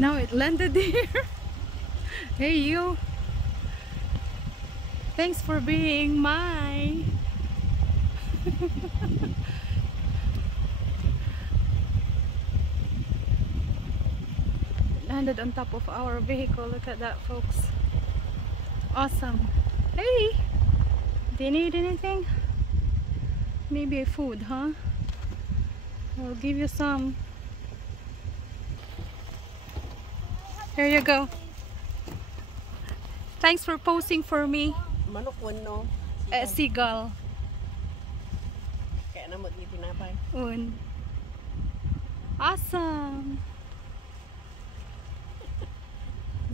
Now it landed here. Hey you. Thanks for being my landed on top of our vehicle. Look at that, folks. Awesome. Hey, do you need anything? Maybe a food, huh? I'll give you some. Here you go. Thanks for posing for me. Manok no? Seagull. Kaya namot ni tinapay. Un. Awesome.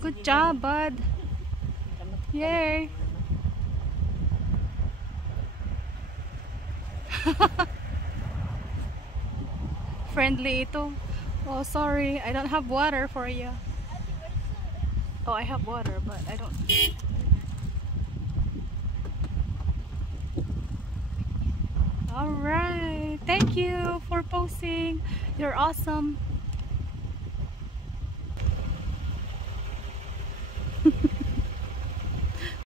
Good job, bud. Yay. Friendly ito. Oh, sorry. I don't have water for you. Oh, I have water, but I don't. Alright. Thank you for posting. You're awesome.